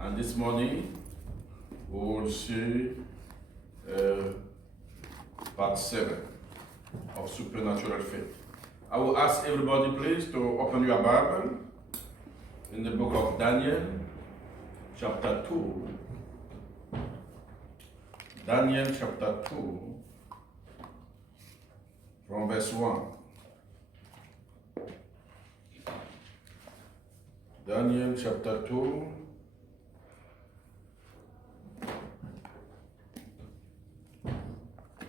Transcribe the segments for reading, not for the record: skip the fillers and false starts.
And this morning, we will see part 7 of supernatural faith. I will ask everybody, please, to open your Bible in the book of Daniel, chapter 2. Daniel, chapter 2, from verse 1. Daniel, chapter 2.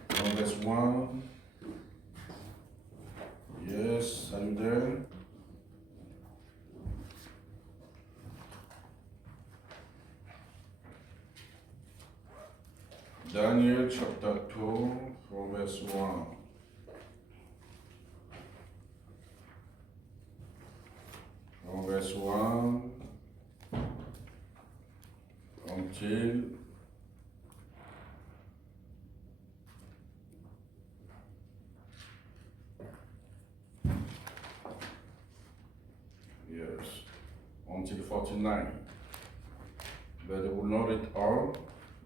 From verse 1. Yes, are you there? Daniel chapter 2 from verse 1. From verse 1 until until 49. But I will not read all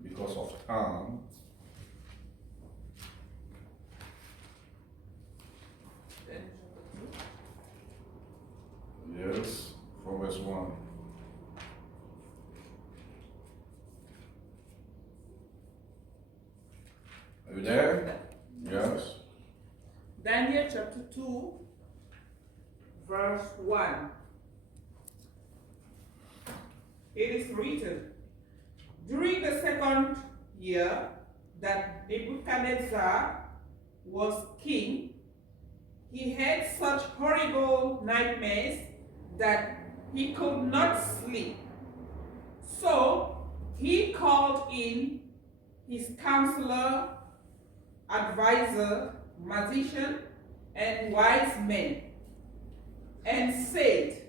because of time. Yes, from verse 1. Are you there? Yes. Daniel chapter 2, verse 1. It is written, during the second year that Nebuchadnezzar was king, he had such horrible nightmares that he could not sleep. So he called in his counselor, advisor, magician, and wise men, and said,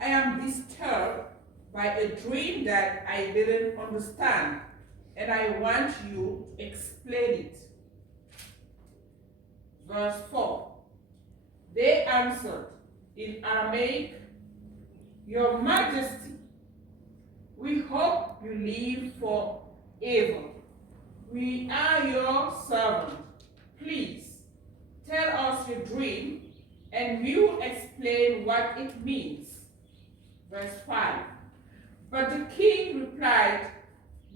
I am disturbed by a dream that I didn't understand, and I want you to explain it. Verse 4. They answered in Aramaic, Your Majesty, we hope you live forever. We are your servants. Please tell us your dream, and we will explain what it means. Verse 5. But the king replied,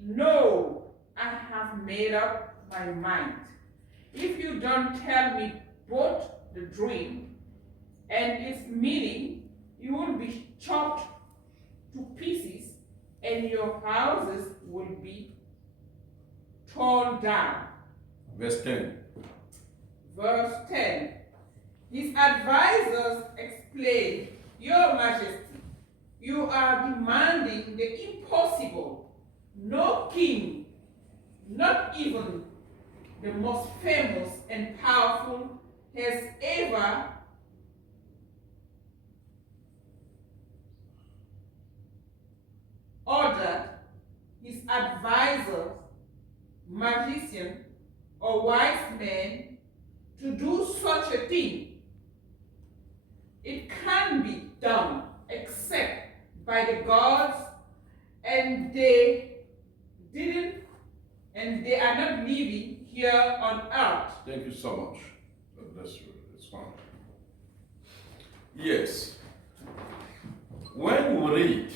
No, I have made up my mind. If you don't tell me both the dream and its meaning, you will be chopped to pieces and your houses will be torn down. Verse 10. Verse 10. His advisors explained, Your Majesty, you are demanding the impossible. No king, not even the most famous and powerful, has ever ordered his advisors, magician, or wise man to do such a thing. It can't be done except by the gods, and they are not living here on earth. Thank you so much. God bless you. It's fine. Yes. When we read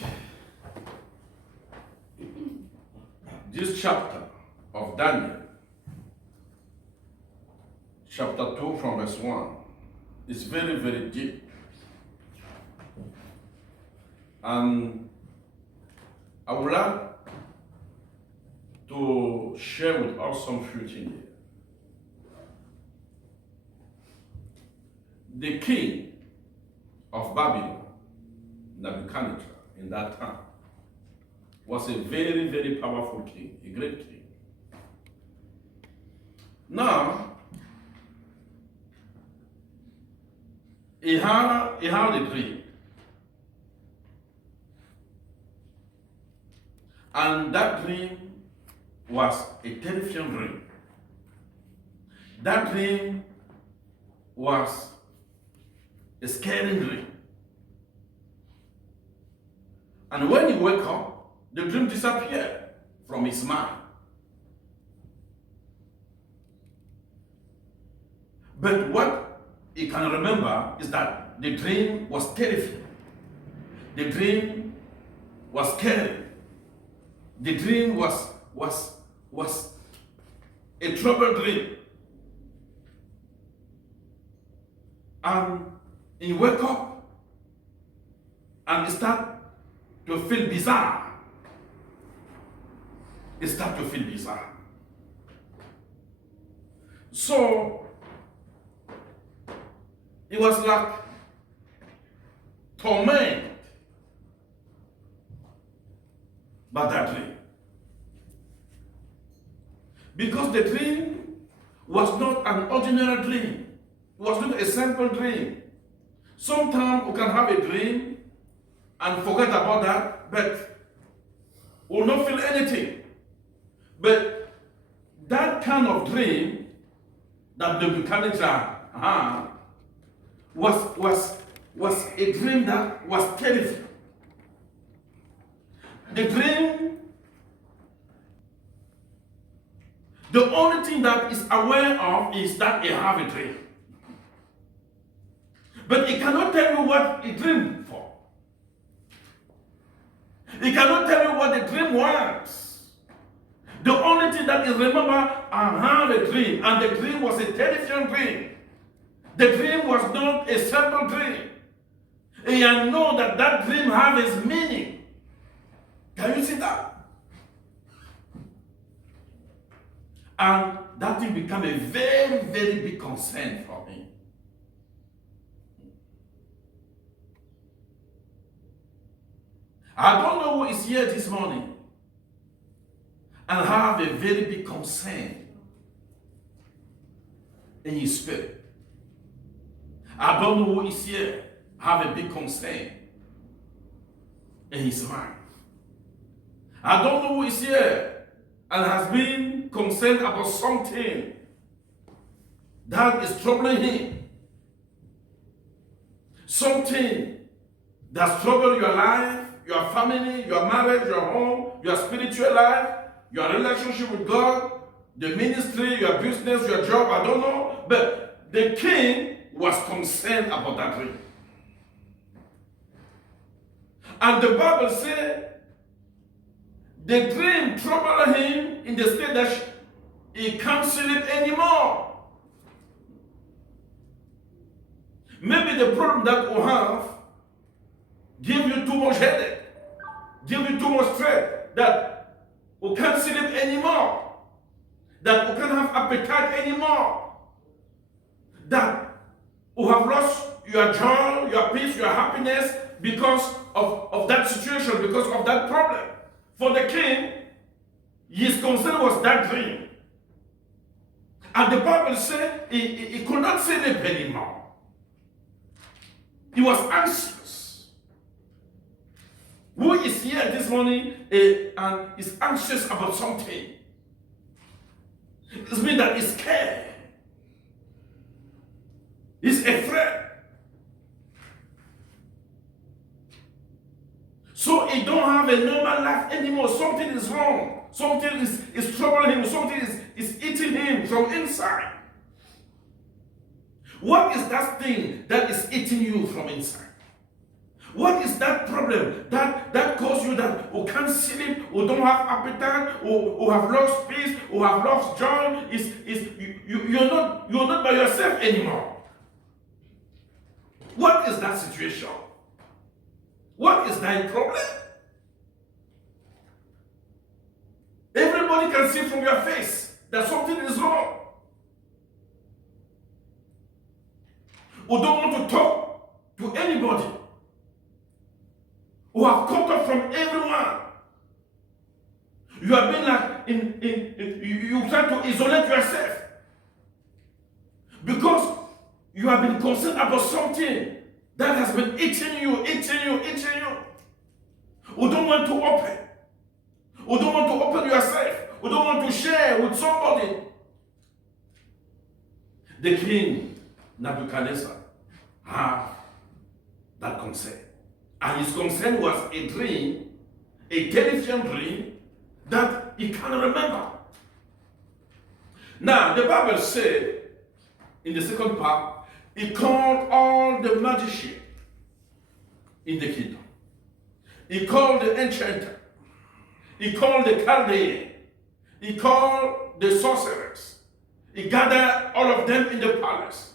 this chapter of Daniel, chapter 2 from verse 1, it's very, very deep. And I would like to share with us some few things here. The king of Babylon, Nebuchadnezzar, in that time, was a very, very powerful king, a great king. Now, he had a dream. And that dream was a terrifying dream. That dream was a scary dream. And when he woke up, the dream disappeared from his mind. But what he can remember is that the dream was terrifying. The dream was scary. The dream was a troubled dream. And he wake up and he start to feel bizarre. He start to feel bizarre. So it was like torment by that dream. Because the dream was not an ordinary dream. It was not a simple dream. Sometimes we can have a dream and forget about that, but will not feel anything. But that kind of dream that the Nebuchadnezzar had was a dream that was terrifying. The dream, the only thing that is aware of is that he have a dream. But he cannot tell you what he dreamed for. He cannot tell you what the dream was. The only thing that he remember, I have a dream, and the dream was a terrifying dream. The dream was not a simple dream. And I know that that dream has its meaning. Can you see that? And that thing became a very, very big concern for me. I don't know who is here this morning and have a very big concern in his spirit. I don't know who is here have a big concern in his mind. I don't know who is here and has been concerned about something that is troubling him. Something that struggles your life, your family, your marriage, your home, your spiritual life, your relationship with God, the ministry, your business, your job, I don't know. But the king was concerned about that dream. And the Bible said the dream troubled him in the state that he can't sleep anymore. Maybe the problem that you have give you too much headache, give you too much stress, that you can't sleep anymore, that you can't have appetite anymore, that you have lost your joy, your peace, your happiness because of that situation, because of that problem. For the king, his concern was that dream. And the Bible said he could not sleep anymore. He was anxious. Who is here this morning and is anxious about something? It means that he's scared. He's afraid. So he don't have a normal life anymore. Something is wrong. Something is troubling him. Something is eating him from inside. What is that thing that is eating you from inside? What is that problem that causes you that you can't sleep, or don't have appetite, or have lost peace, or have lost joy? You're not by yourself anymore. What is that situation? What is that problem? Everybody can see from your face that something is wrong. Who don't want to talk to anybody. Who have cut off from everyone. You have been like you try to isolate yourself. Because you have been concerned about something that has been eating you. Who don't want to open. Who don't want to open yourself. Who don't want to share with somebody. The king, Nebuchadnezzar, had that concern. And his concern was a dream a terrifying dream that he can't remember. Now, the Bible said in the second part, he called all the magicians in the kingdom. He called the enchanter. He called the Chaldean. He called the sorcerers. He gathered all of them in the palace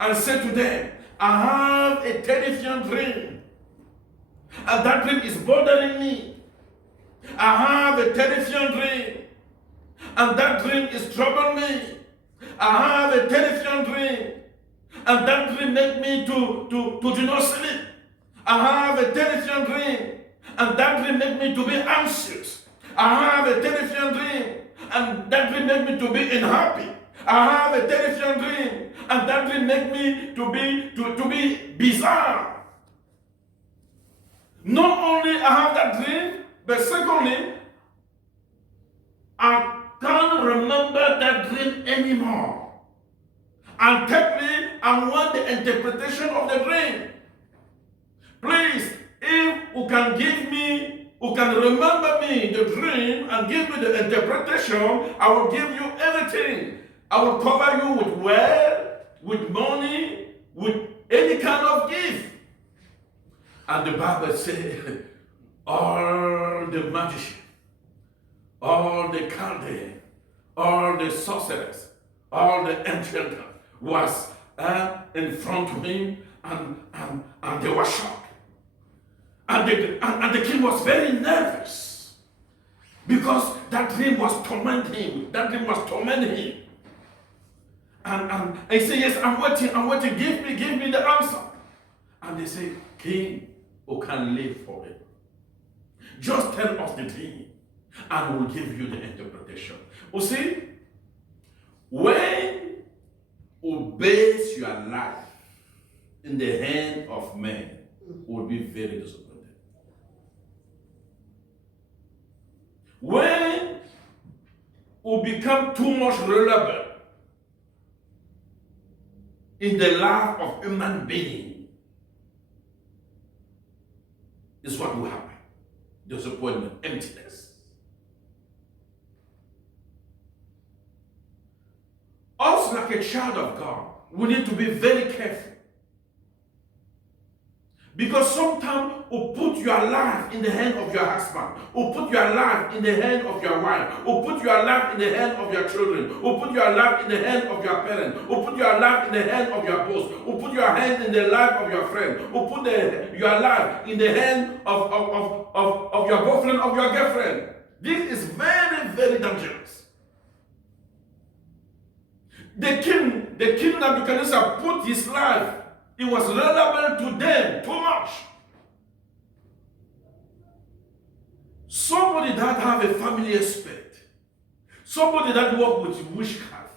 and said to them, I have a terrifying dream. And that dream is bothering me. I have a terrifying dream. And that dream is troubling me. I have a terrifying dream. And that dream makes me to do not sleep. I have a terrifying dream. And that dream makes me to be anxious. I have a terrifying dream. And that dream makes me to be unhappy. I have a terrifying dream. And that dream makes me to be bizarre. Not only I have that dream, but secondly, I can't remember that dream anymore. And thirdly, I want the interpretation of the dream. Please, if you can give me, you can remember me the dream and give me the interpretation, I will give you everything. I will cover you with wealth, with money, with any kind of gift. And the Bible says, all the magicians, all the Chaldeans, all the sorcerers, all the enchanters was in front of him, and they were shocked. And the king was very nervous because that dream was tormenting him. That dream was tormenting him. And he said, yes, I'm waiting. Give me the answer. And they say, King, you can live for it. Just tell us the dream, and we'll give you the interpretation. You see, when you base your life in the hand of man, you will be very disappointed. When you become too much reliable in the life of human being, is what will happen. Disappointment, emptiness. Us, like a child of God, we need to be very careful. Because sometimes you put your life in the hand of your husband, you put your life in the hand of your wife, you put your life in the hand of your children, you put your life in the hand of your parents, you put your life in the hand of your boss, you put your hand in the life of your friend, you put your life in the hand of your boyfriend, of your girlfriend. This is very, very dangerous. The king Nebuchadnezzar put his life, it was relevant to them too much. Somebody that have a familiar spirit, somebody that work with witchcraft,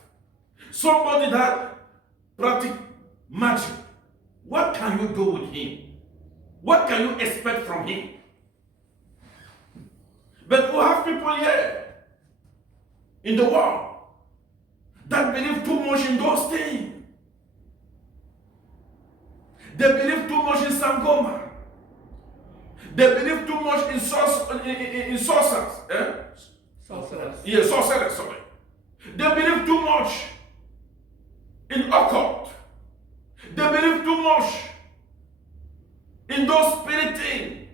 somebody that practice magic, what can you do with him? What can you expect from him? But we have people here in the world that believe too much in those things. They believe too much in Sangoma. They believe too much in sorcerers. Sorcerers. Yes, sorcerers, sorry. They believe too much in occult. They believe too much in those spirit things.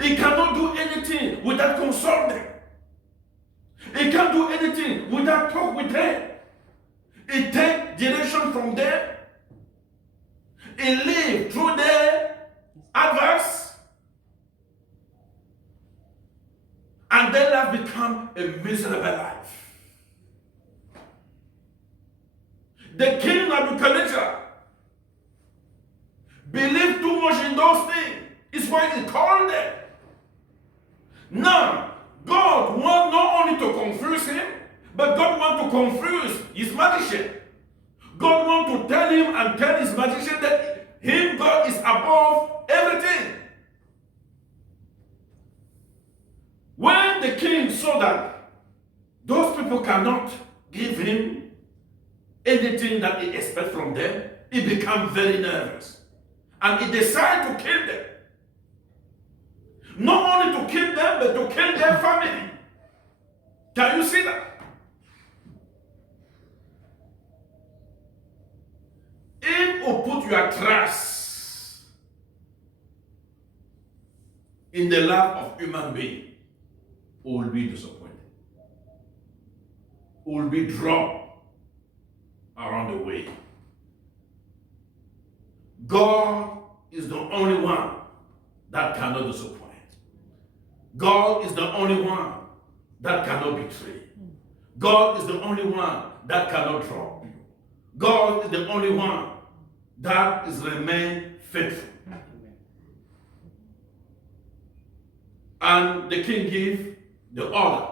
He cannot do anything without consulting. He can't do anything without talk with them. He takes direction from them. He live through their advice, and then have become a miserable life. The king Nebuchadnezzar believed too much in those things. It's why he called them. Now, God wants not only to confuse him, but God wants to confuse his magician. God wants to tell him and tell his magician that him, God, is above everything. When the king saw that those people cannot give him anything that he expects from them, he became very nervous. And he decided to kill them. Not only to kill them, but to kill their family. Can you see that? If you put your trust in the love of human being, you will be disappointed. You will be drawn around the way. God is the only one that cannot disappoint. God is the only one that cannot betray. God is the only one that cannot drop you. God is the only one that is remain faithful. And the king gave the order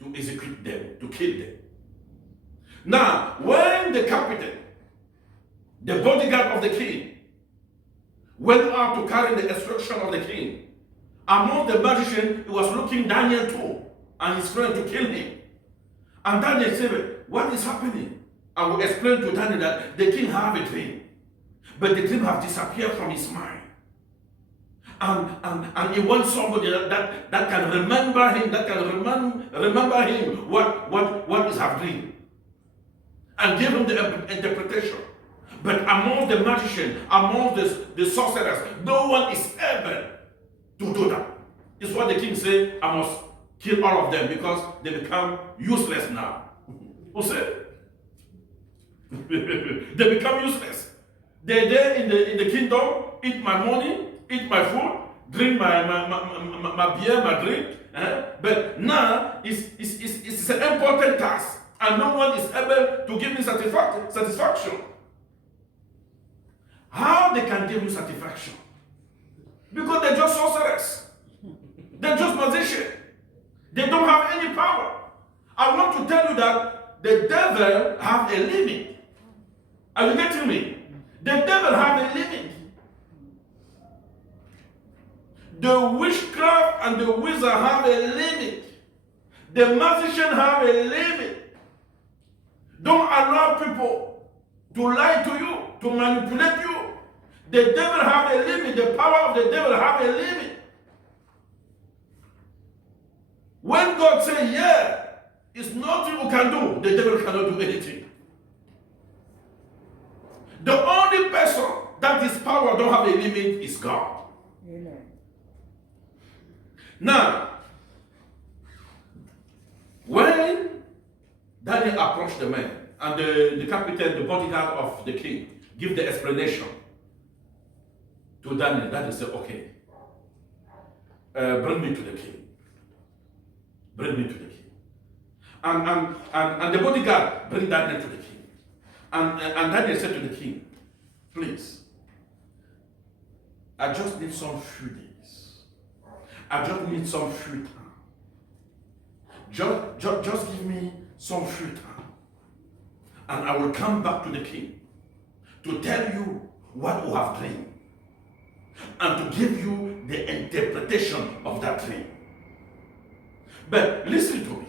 to execute them, to kill them. Now, when the captain, the bodyguard of the king, went out to carry the instruction of the king, among the magicians, he was looking Daniel too, and his friend to kill him. And Daniel said, what is happening? I will explain to Daniel that the king have a dream, but the dream has disappeared from his mind. And he wants somebody that can remember him, that can remember him what is her dream, and give him the interpretation. But among the magicians, among the sorcerers, no one is able to do that. It's what the king said, I must kill all of them because they become useless now. Who said? They become useless. They're there in the kingdom, eat my money, eat my food, drink my beer, my drink. But now it's an important task, and no one is able to give me satisfaction. How they can give you satisfaction? Because they're just sorcerers. They're just magicians. They don't have any power. I want to tell you that the devil have a limit. Are you getting me? The devil have a limit. The witchcraft and the wizard have a limit. The magician have a limit. Don't allow people to lie to you, to manipulate you. The devil have a limit. The power of the devil have a limit. When God says, yeah, it's nothing you can do, the devil cannot do anything. The only person that his power don't have a limit is God. Amen. Now, when Daniel approached the man, and the captain, the bodyguard of the king, give the explanation to Daniel, Daniel said, okay, bring me to the king. Bring me to the king. And the bodyguard bring Daniel to the king. And Daniel said to the king, please, I just need some few days. I just need some few time. Just give me some few time. And I will come back to the king to tell you what you have dreamed and to give you the interpretation of that dream. But listen to me.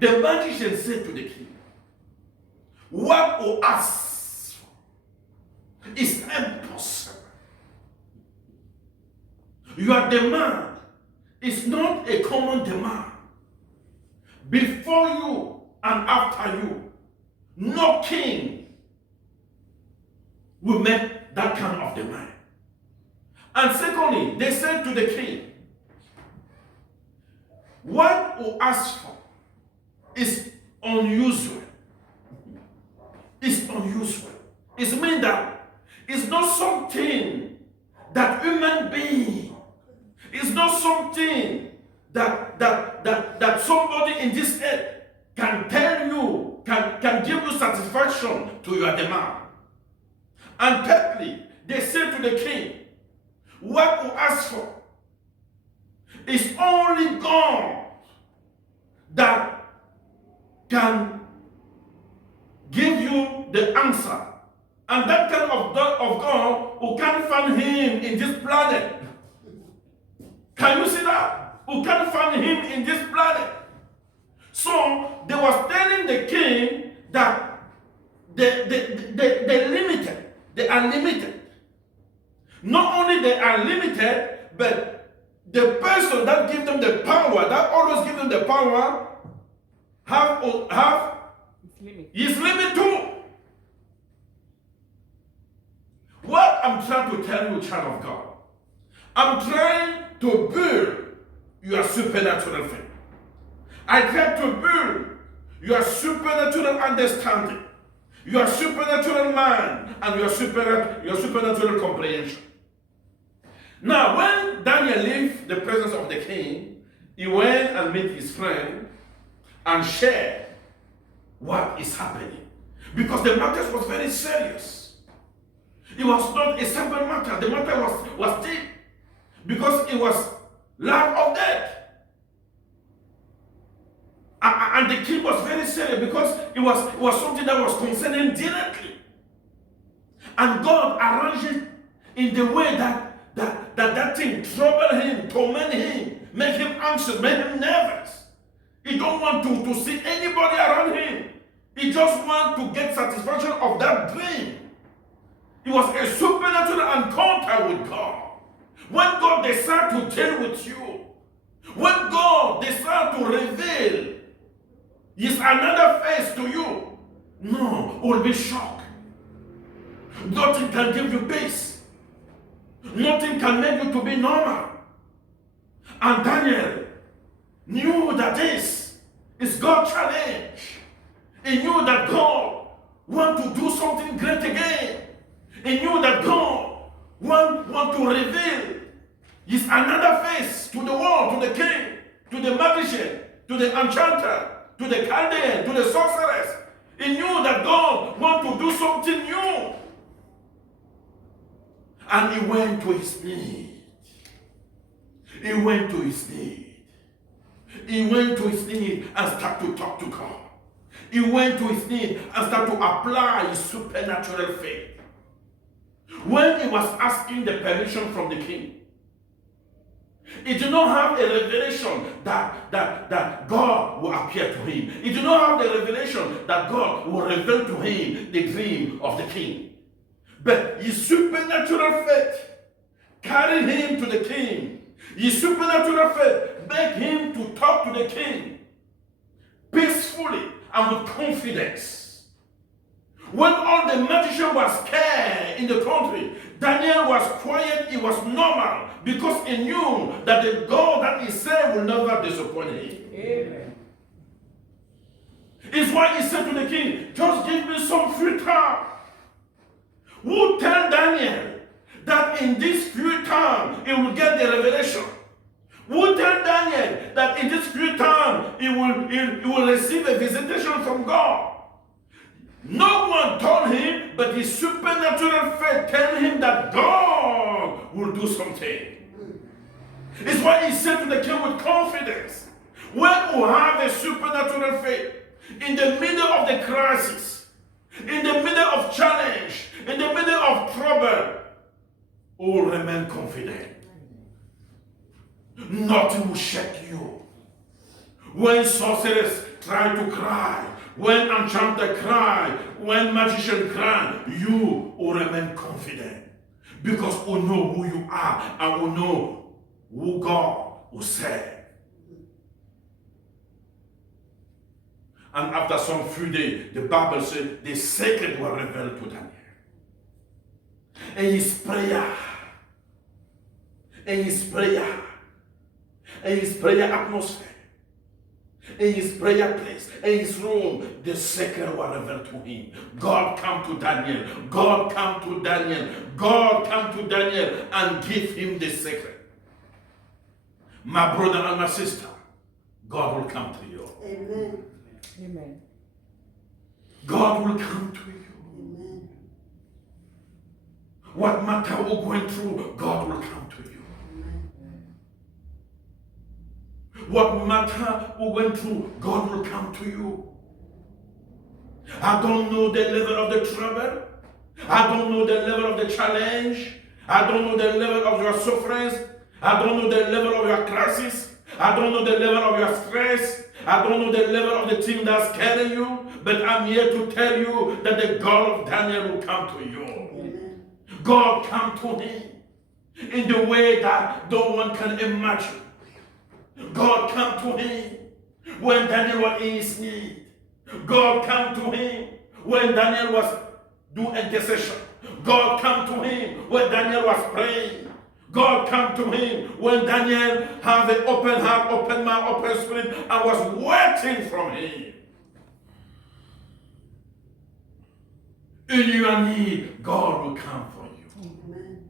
The magician said to the king, what you ask for is impossible. Your demand is not a common demand. Before you and after you, no king will make that kind of demand. And secondly, they said to the king, what you ask for is unusual. It's unusual. It means that it's not something that human being, it's not something that somebody in this earth can tell you, can give you satisfaction to your demand. And thirdly, they said to the king, what you ask for is only God that can give you the answer. And that kind of God who can't find him in this planet. Can you see that? Who can't find him in this planet. So they was telling the king that they limited, they are limited. Not only they are limited, but the person that gives them the power, that always gives them the power, have his limit too. What I'm trying to tell you, child of God, I'm trying to build your supernatural faith. I try to build your supernatural understanding, your supernatural mind, and your supernatural comprehension. Now, when Daniel left the presence of the king, he went and met his friend and shared what is happening. Because the matter was very serious. It was not a simple matter. The matter was deep. Because it was life or death. And the king was very serious because it was something that was concerning directly. And God arranged it in the way that thing troubled him, torment him, make him anxious, make him nervous. He don't want to see anybody around him. He just want to get satisfaction of that dream. It was a supernatural encounter with God. When God decides to deal with you, when God decides to reveal His another face to you, no, will be shocked. Nothing can give you peace. Nothing can make you to be normal. And Daniel knew that this is God's challenge. He knew that God wants to do something great again. He knew that God wants to reveal His another face to the world, to the king, to the magician, to the enchanter, to the Chaldean, to the sorceress. He knew that God wants to do something new. And he went to his need. He went to his need. He went to his need and started to talk to God. He went to his need and started to apply his supernatural faith. When he was asking the permission from the king, he did not have a revelation that God will appear to him. He did not have the revelation that God will reveal to him the dream of the king. But his supernatural faith carried him to the king. His supernatural faith made him to talk to the king peacefully and with confidence. When all the magicians were scared in the country, Daniel was quiet, he was normal, because he knew that the God that he served will never disappoint him. Amen. It's why he said to the king, just give me some free time. Who tell Daniel that in this few time he will get the revelation? Who tell Daniel that in this few time he will receive a visitation from God? No one told him, but his supernatural faith tell him that God will do something. It's why he said to the king with confidence, when you have a supernatural faith, in the middle of the crisis, in the middle of challenge, in the middle of trouble, oh, remain confident. Nothing will shake you. When sorcerers try to cry, when enchanter cry, when magician cry, you will remain confident. Because you know who you are and you know who God will serve. And after some few days, the Bible said the secret was revealed to Daniel. And his prayer, atmosphere, in his prayer place, in his room, the secret was revealed to him. God come to Daniel. God come to Daniel. God come to Daniel and give him the secret. My brother and my sister, God will come to you. Amen. Amen. God will come to you. Amen. What matter we're going through, God will come to you. What matter we went through, God will come to you. I don't know the level of the trouble. I don't know the level of the challenge. I don't know the level of your sufferings. I don't know the level of your crisis. I don't know the level of your stress. I don't know the level of the thing that's scaring you. But I'm here to tell you that the God of Daniel will come to you. Amen. God come to him. in the way that no one can imagine. God came to him when Daniel was in his need. God came to him when Daniel was doing intercession. God came to him when Daniel was praying. God came to him when Daniel had an open heart, open mouth, open spirit, and was waiting from him. In your need, God will come for you. Amen.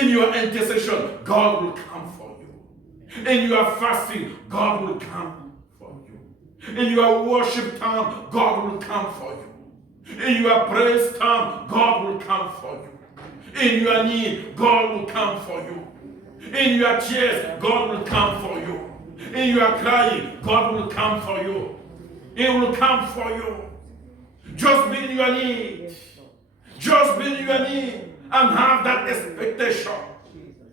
In your intercession, God will come for you. In your fasting, God will come for you. In your worship time, God will come for you. In your praise time, God will come for you. In your need, God will come for you. In your tears, God will come for you. In your crying, God will come for you. He will come for you. Just be in your need. Just be in your need and have that expectation.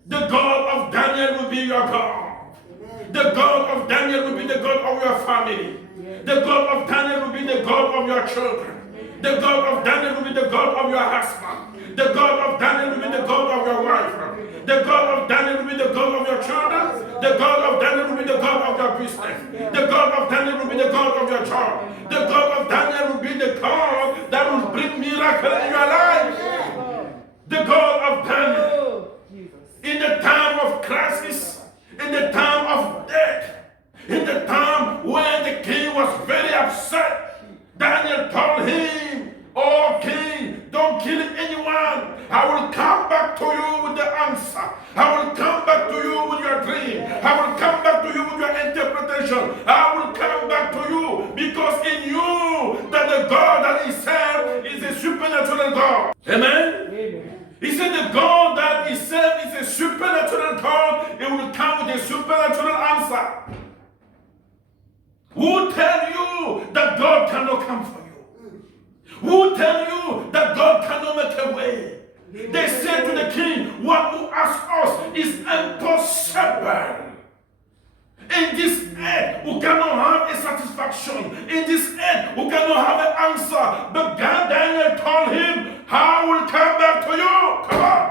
The God of Daniel will be your God. The God of Daniel will be the God of your family. The God of Daniel will be the God of your children. The God of Daniel will be the God of your husband. The God of Daniel will be the God of your wife. The God of Daniel will be the God of your children. The God of Daniel will be the God of your business. The God of Daniel will be the God of your job. The God of Daniel will be the God that will bring miracle in your life. The God of Daniel. In the time of crisis, in the time of death, in the time when the king was very upset, Daniel told him, "Oh king, don't kill anyone. I will come back to you with the answer. I will come back to you with your dream. I will come back to you with your interpretation. I will come back to you because in you that the God that he served is a supernatural God." Amen? Amen. He said the God that he served is a supernatural God. It will come with a supernatural answer. Who tell you that God cannot come for you? Who tell you that God cannot make a way? They said to the king, "What you ask us is impossible." In this earth, we cannot have a satisfaction. In this earth, we cannot have an answer. But God, Daniel told him, "I will come back to you." Come on.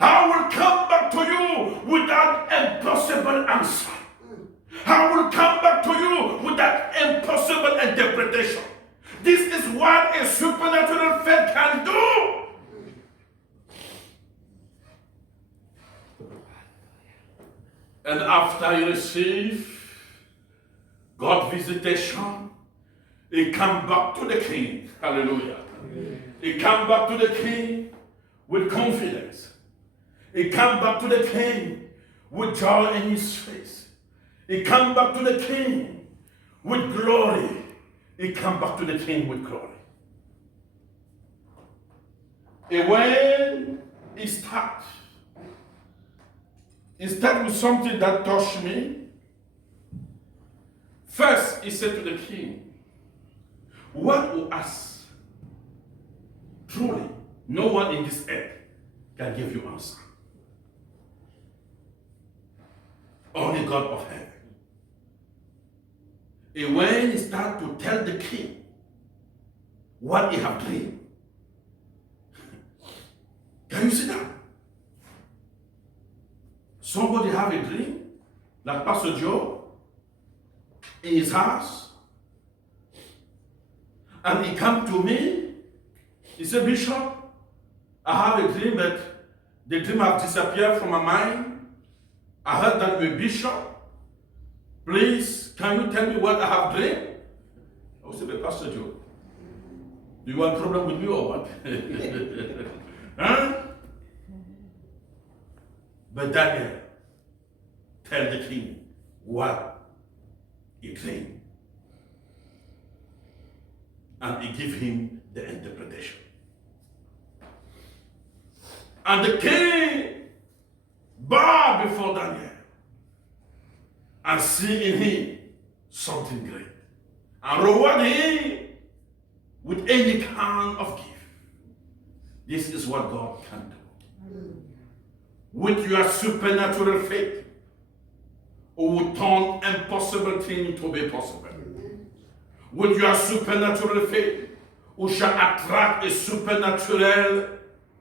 I will come back to you with that impossible answer. I will come back to you with that impossible interpretation. This is what a supernatural faith can do. And after you receive God's visitation, he come back to the king. Hallelujah. He come back to the king with confidence. He come back to the king with joy in his face. He come back to the king with glory. He come back to the king with glory. And when he starts with something that touched me. First, he said to the king, "What you ask, truly, no one in this earth can give you answer. Only God of heaven." And when he started to tell the king what he have dreamed, can you see that? Somebody have a dream, like Pastor Joe, in his house, and he come to me, he said, "Bishop, I have a dream, but the dream have disappeared from my mind. I heard that you're a bishop. Please, can you tell me what I have dreamed?" I said, "But Pastor Joe, do you want a problem with me or what?" Huh? But Daniel tell the king what he dreamed. And he give him the interpretation. And the king bowed before Daniel and see in him something great. And reward him with any kind of gift. This is what God can do. With your supernatural faith, who will turn impossible things into be possible. With your supernatural faith, who shall attract a supernatural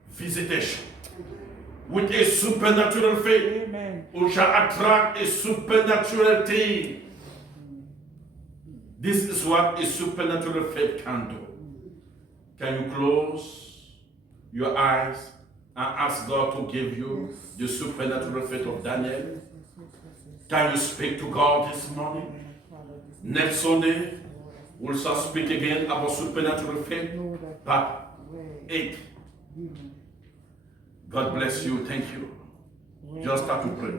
visitation. with a supernatural faith, Amen. we shall attract a supernatural thing. This is what a supernatural faith can do. Can you close your eyes and ask God to give you the supernatural faith of Daniel? Can you speak to God this morning? Next Sunday, we'll start speak again about supernatural faith. Part 8. God bless you. Thank you. Just start to pray.